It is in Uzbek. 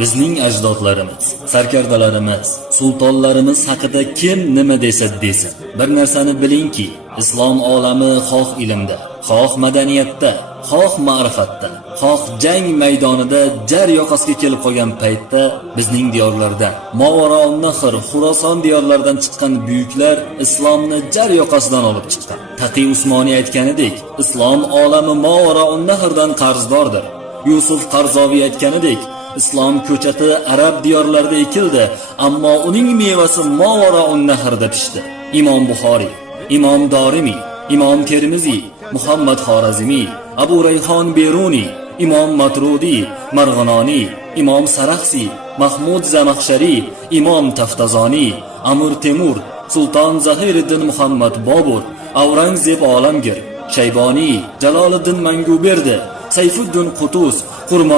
Bizning ajdodlarimiz, sarkardalarimiz, sultonlarimiz haqida kim nima desa desin, bir narsani bilingki, islom olami xoh ilmda, xoh madaniyatda, xoh ma'rifatda, xoh jang maydonida jar yoqasiga kelib qolgan paytda bizning diyorlarda, Mavaro-Nahr, Xuroson diyorlaridan chiqqan buyuklar islomni jar yoqasidan olib chiqqan. Taqiy Usmoniy aytganidek, islom olami Mavaro-Nahrdan qarzdordir. Yusuf Qarzoviy aytganidek, islom ko'chati arab diyorlarida ekildi, ammo uning mevasi Mavaro-Nahrda pishdi. Imom Buxoriy, Imom Dorimiy, Imom Termiziy, Muhammad Xorazmiy, Abu Rayhon Beruniy, Imom Matrudi, Marg'inoniy, Imom Saraxsi, Mahmud Zamaxshari, Imom Taftazoniy, Amir Temur, Sulton Zahiriddin Muhammad Bobur, Avrangzeb Olamgir, Shayboniy, Jaloliddin Manguberdi, Sayfuddin Qutuz,